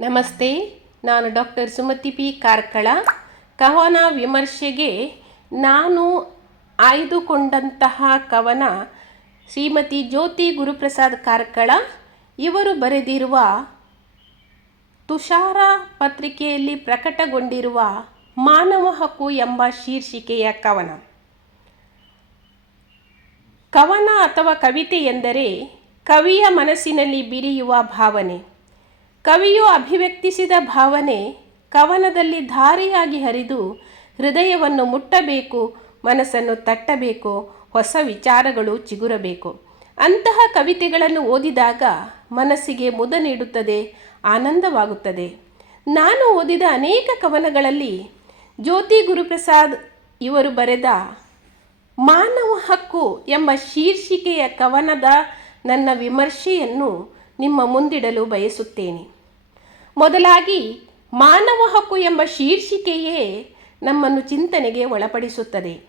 ನಮಸ್ತೆ, ನಾನು doctor Sumathi P Karkala. ಕವನ ವಿಮರ್ಶೆಗೆ ನಾನು ಆಯ್ದುಕೊಂಡಂತಹ ಕವನ ಶ್ರೀಮತಿ ಜ್ಯೋತಿ ಗುರುಪ್ರಸಾದ್ ಕಾರ್ಕಳ. ಇವರು ಬರೆದಿರುವ ತುಷಾರ ಪತ್ರಿಕೆಯಲ್ಲಿ ಪ್ರಕಟಗೊಂಡಿರುವ ಮಾನವ ಹಕ್ಕು ಎಂಬ ಶೀರ್ಷಿಕೆಯ ಕವನ. ಕವನ ಅಥವಾ ಕವಿತೆ ಎಂದರೆ ಕವಿಯ ಮನಸ್ಸಿನಲ್ಲಿ ಬಿರಿಯುವ ಭಾವನೆ. ಕವಿಯು ಅಭಿವ್ಯಕ್ತಿಸಿದ ಭಾವನೆ ಕವನದಲ್ಲಿ ಧಾರೆಯಾಗಿ ಹರಿದು ಹೃದಯವನ್ನು ಮುಟ್ಟಬೇಕು, ಮನಸ್ಸನ್ನು ತಟ್ಟಬೇಕು, ಹೊಸ ವಿಚಾರಗಳು ಚಿಗುರಬೇಕು. ಅಂತಹ ಕವಿತೆಗಳನ್ನು ಓದಿದಾಗ ಮನಸ್ಸಿಗೆ ಮುದ ನೀಡುತ್ತದೆ, ಆನಂದವಾಗುತ್ತದೆ. ನಾನು ಓದಿದ ಅನೇಕ ಕವನಗಳಲ್ಲಿ ಜ್ಯೋತಿ ಗುರುಪ್ರಸಾದ್ ಇವರು ಬರೆದ ಮಾನವ ಹಕ್ಕು ಎಂಬ ಶೀರ್ಷಿಕೆಯ ಕವನದ ನನ್ನ ವಿಮರ್ಶೆಯನ್ನು ನಿಮ್ಮ ಮುಂದಿಡಲು ಬಯಸುತ್ತೇನೆ. ಮೊದಲಾಗಿ ಮಾನವ ಹಕ್ಕು ಎಂಬ ಶೀರ್ಷಿಕೆಯೇ ನಮ್ಮನ್ನು ಚಿಂತನೆಗೆ ಒಳಪಡಿಸುತ್ತದೆ.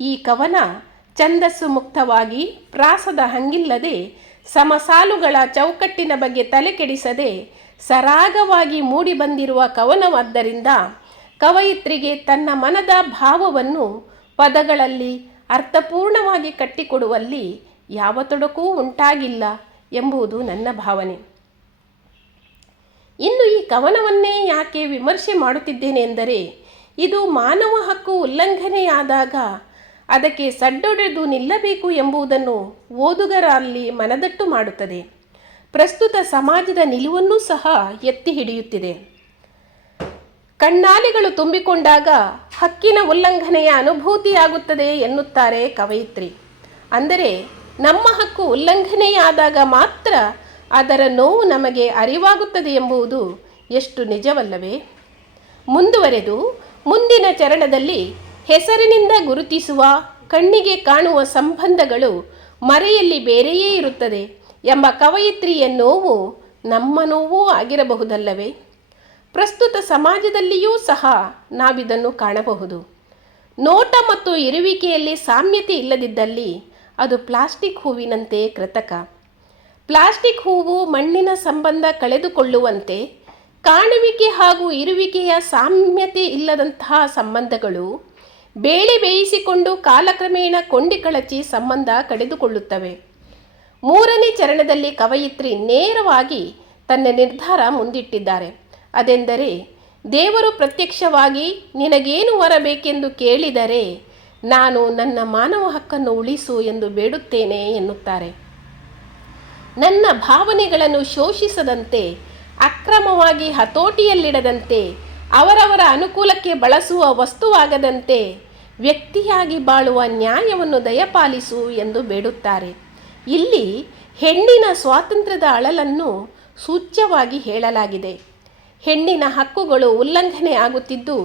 ಈ ಕವನ ಛಂದಸ್ಸು ಮುಕ್ತವಾಗಿ ಪ್ರಾಸದ ಹಂಗಿಲ್ಲದೆ ಸಮಸಾಲುಗಳ ಚೌಕಟ್ಟಿನ ಬಗ್ಗೆ ತಲೆಕೆಡಿಸದೆ ಸರಾಗವಾಗಿ ಮೂಡಿಬಂದಿರುವ ಕವನವಾದ್ದರಿಂದ ಕವಯಿತ್ರಿಗೆ ತನ್ನ ಮನದ ಭಾವವನ್ನು ಪದಗಳಲ್ಲಿ ಅರ್ಥಪೂರ್ಣವಾಗಿ ಕಟ್ಟಿಕೊಡುವಲ್ಲಿ ಯಾವ ತೊಡಕೂ ಉಂಟಾಗಿಲ್ಲ ಎಂಬುದು ನನ್ನ ಭಾವನೆ. ಇನ್ನು ಈ ಕವನವನ್ನೇ ಯಾಕೆ ವಿಮರ್ಶೆ ಮಾಡುತ್ತಿದ್ದೇನೆ ಎಂದರೆ, ಇದು ಮಾನವ ಹಕ್ಕು ಉಲ್ಲಂಘನೆಯಾದಾಗ ಅದಕ್ಕೆ ಸಡ್ಡೊಡೆದು ನಿಲ್ಲಬೇಕು ಎಂಬುದನ್ನು ಓದುಗರಲ್ಲಿ ಮನದಟ್ಟು ಮಾಡುತ್ತದೆ. ಪ್ರಸ್ತುತ ಸಮಾಜದ ನಿಲುವನ್ನು ಸಹ ಎತ್ತಿ ಹಿಡಿಯುತ್ತಿದೆ. ಕಣ್ಣಾಲಿಗಳು ತುಂಬಿಕೊಂಡಾಗ ಹಕ್ಕಿನ ಉಲ್ಲಂಘನೆಯ ಅನುಭೂತಿಯಾಗುತ್ತದೆ ಎನ್ನುತ್ತಾರೆ ಕವಯಿತ್ರಿ. ಅಂದರೆ, ನಮ್ಮ ಹಕ್ಕು ಉಲ್ಲಂಘನೆಯಾದಾಗ ಮಾತ್ರ ಅದರ ನೋವು ನಮಗೆ ಅರಿವಾಗುತ್ತದೆ ಎಂಬುದು ಎಷ್ಟು ನಿಜವಲ್ಲವೇ? ಮುಂದುವರೆದು ಮುಂದಿನ ಚರಣದಲ್ಲಿ ಹೆಸರಿನಿಂದ ಗುರುತಿಸುವ, ಕಣ್ಣಿಗೆ ಕಾಣುವ ಸಂಬಂಧಗಳು ಮರೆಯಲ್ಲಿ ಬೇರೆಯೇ ಇರುತ್ತದೆ ಎಂಬ ಕವಯಿತ್ರಿಯ ನೋವು ನಮ್ಮ ನೋವೂ ಆಗಿರಬಹುದಲ್ಲವೇ? ಪ್ರಸ್ತುತ ಸಮಾಜದಲ್ಲಿಯೂ ಸಹ ನಾವಿದನ್ನು ಕಾಣಬಹುದು. ನೋಟ ಮತ್ತು ಇರುವಿಕೆಯಲ್ಲಿ ಸಾಮ್ಯತೆ ಇಲ್ಲದಿದ್ದಲ್ಲಿ ಅದು ಪ್ಲಾಸ್ಟಿಕ್ ಹೂವಿನಂತೆ ಕೃತಕ. ಪ್ಲಾಸ್ಟಿಕ್ ಹೂವು ಮಣ್ಣಿನ ಸಂಬಂಧ ಕಳೆದುಕೊಳ್ಳುವಂತೆ ಕಾಣುವಿಕೆ ಹಾಗೂ ಇರುವಿಕೆಯ ಸಾಮ್ಯತೆ ಇಲ್ಲದಂತಹ ಸಂಬಂಧಗಳು ಬೇಳೆ ಬೇಯಿಸಿಕೊಂಡು ಕಾಲಕ್ರಮೇಣ ಕೊಂಡಿ ಕಳಚಿ ಸಂಬಂಧ ಕಳೆದುಕೊಳ್ಳುತ್ತವೆ. ಮೂರನೇ ಚರಣದಲ್ಲಿ ಕವಯಿತ್ರಿ ನೇರವಾಗಿ ತನ್ನ ನಿರ್ಧಾರ ಮುಂದಿಟ್ಟಿದ್ದಾರೆ. ಅದೆಂದರೆ, ದೇವರು ಪ್ರತ್ಯಕ್ಷವಾಗಿ ನಿನಗೇನು ಹೊರಬೇಕೆಂದು ಕೇಳಿದರೆ, ನಾನು ನನ್ನ ಮಾನವ ಹಕ್ಕನ್ನು ಉಳಿಸು ಎಂದು ಬೇಡುತ್ತೇನೆ ಎನ್ನುತ್ತಾರೆ. ನನ್ನ ಭಾವನೆಗಳನ್ನು ಶೋಷಿಸದಂತೆ, ಅಕ್ರಮವಾಗಿ ಹತೋಟಿಯಲ್ಲಿಡದಂತೆ, ಅವರವರ ಅನುಕೂಲಕ್ಕೆ ಬಳಸುವ ವಸ್ತುವಾಗದಂತೆ ವ್ಯಕ್ತಿಯಾಗಿ ಬಾಳುವ ನ್ಯಾಯವನ್ನು ದಯಪಾಲಿಸು ಎಂದು ಬೇಡುತ್ತಾರೆ. ಇಲ್ಲಿ ಹೆಣ್ಣಿನ ಸ್ವಾತಂತ್ರ್ಯದ ಅಳಲನ್ನು ಸೂಚ್ಯವಾಗಿ ಹೇಳಲಾಗಿದೆ. ಹೆಣ್ಣಿನ ಹಕ್ಕುಗಳು ಉಲ್ಲಂಘನೆ ಆಗುತ್ತಿದ್ದು,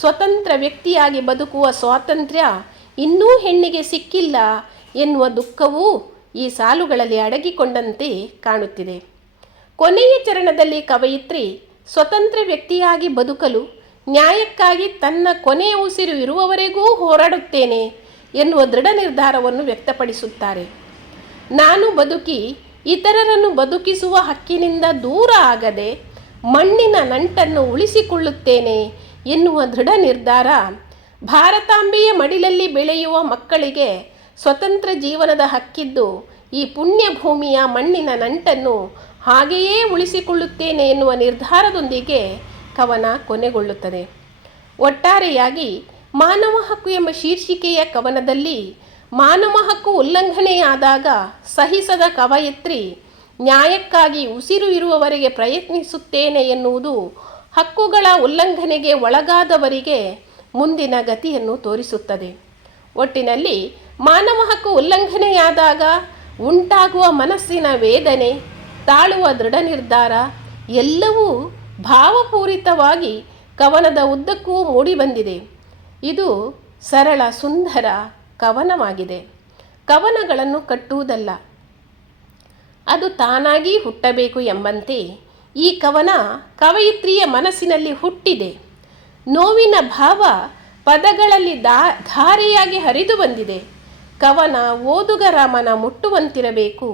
ಸ್ವತಂತ್ರ ವ್ಯಕ್ತಿಯಾಗಿ ಬದುಕುವ ಸ್ವಾತಂತ್ರ್ಯ ಇನ್ನೂ ಹೆಣ್ಣಿಗೆ ಸಿಕ್ಕಿಲ್ಲ ಎನ್ನುವ ದುಃಖವೂ ಈ ಸಾಲುಗಳಲ್ಲಿ ಅಡಗಿಕೊಂಡಂತೆ ಕಾಣುತ್ತಿದೆ. ಕೊನೆಯ ಚರಣದಲ್ಲಿ ಕವಯಿತ್ರಿ ಸ್ವತಂತ್ರ ವ್ಯಕ್ತಿಯಾಗಿ ಬದುಕಲು, ನ್ಯಾಯಕ್ಕಾಗಿ ತನ್ನ ಕೊನೆಯ ಉಸಿರು ಇರುವವರೆಗೂ ಹೋರಾಡುತ್ತೇನೆ ಎನ್ನುವ ದೃಢ ನಿರ್ಧಾರವನ್ನು ವ್ಯಕ್ತಪಡಿಸುತ್ತಾರೆ. ನಾನು ಬದುಕಿ ಇತರರನ್ನು ಬದುಕಿಸುವ ಹಕ್ಕಿನಿಂದ ದೂರ ಆಗದೆ ಮಣ್ಣಿನ ನಂಟನ್ನು ಉಳಿಸಿಕೊಳ್ಳುತ್ತೇನೆ ಎನ್ನುವ ದೃಢ ನಿರ್ಧಾರ ಭಾರತಾಂಬೆಯ ಮಡಿಲಲ್ಲಿ ಬೆಳೆಯುವ ಮಕ್ಕಳಿಗೆ ಸ್ವತಂತ್ರ ಜೀವನದ ಹಕ್ಕಿದ್ದು ಈ ಪುಣ್ಯ ಭೂಮಿಯ ಮಣ್ಣಿನ ನಂಟನ್ನು ಹಾಗೆಯೇ ಉಳಿಸಿಕೊಳ್ಳುತ್ತೇನೆ ಎನ್ನುವ ನಿರ್ಧಾರದೊಂದಿಗೆ ಕವನ ಕೊನೆಗೊಳ್ಳುತ್ತದೆ. ಒಟ್ಟಾರೆಯಾಗಿ ಮಾನವ ಹಕ್ಕು ಎಂಬ ಶೀರ್ಷಿಕೆಯ ಕವನದಲ್ಲಿ ಮಾನವ ಹಕ್ಕು ಉಲ್ಲಂಘನೆಯಾದಾಗ ಸಹಿಸದ ಕವಯತ್ರಿ ನ್ಯಾಯಕ್ಕಾಗಿ ಉಸಿರು ಇರುವವರೆಗೆ ಪ್ರಯತ್ನಿಸುತ್ತೇನೆ ಎನ್ನುವುದು ಹಕ್ಕುಗಳ ಉಲ್ಲಂಘನೆಗೆ ಒಳಗಾದವರಿಗೆ ಮುಂದಿನ ಗತಿಯನ್ನು ತೋರಿಸುತ್ತದೆ. ಒಟ್ಟಿನಲ್ಲಿ ಮಾನವ ಹಕ್ಕು ಉಲ್ಲಂಘನೆಯಾದಾಗ ಉಂಟಾಗುವ ಮನಸ್ಸಿನ ವೇದನೆ, ತಾಳುವ ದೃಢ ನಿರ್ಧಾರ, ಎಲ್ಲವೂ ಭಾವಪೂರಿತವಾಗಿ ಕವನದ ಉದ್ದಕ್ಕೂ ಮೂಡಿಬಂದಿದೆ. ಇದು ಸರಳ, ಸುಂದರ ಕವನವಾಗಿದೆ. ಕವನಗಳನ್ನು ಕಟ್ಟುವುದಲ್ಲ. ಅದು ತಾನಾಗಿ ಹುಟ್ಟಬೇಕು ಎಂಬಂತೆ ಈ ಕವನ ಕವಯಿತ್ರಿಯ ಮನಸ್ಸಿನಲ್ಲಿ ಹುಟ್ಟಿದೆ. ನೋವಿನ ಭಾವ ಪದಗಳಲ್ಲಿ ದಾ, ಧಾರೆಯಾಗಿ ಹರಿದು ಬಂದಿದೆ. ಕವನ ಓದುಗರಾಮನ ಮುಟ್ಟುವಂತಿರಬೇಕು,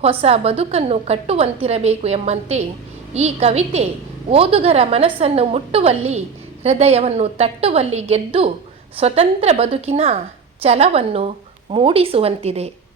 ಹೊಸ ಬದುಕನ್ನು ಕಟ್ಟುವಂತಿರಬೇಕು ಎಂಬಂತೆ ಈ ಕವಿತೆ ಓದುಗರ ಮನಸ್ಸನ್ನು ಮುಟ್ಟುವಲ್ಲಿ, ಹೃದಯವನ್ನು ತಟ್ಟುವಲ್ಲಿ ಗೆದ್ದು ಸ್ವತಂತ್ರ ಬದುಕಿನ ಛಲವನ್ನು ಮೂಡಿಸುವಂತಿದೆ.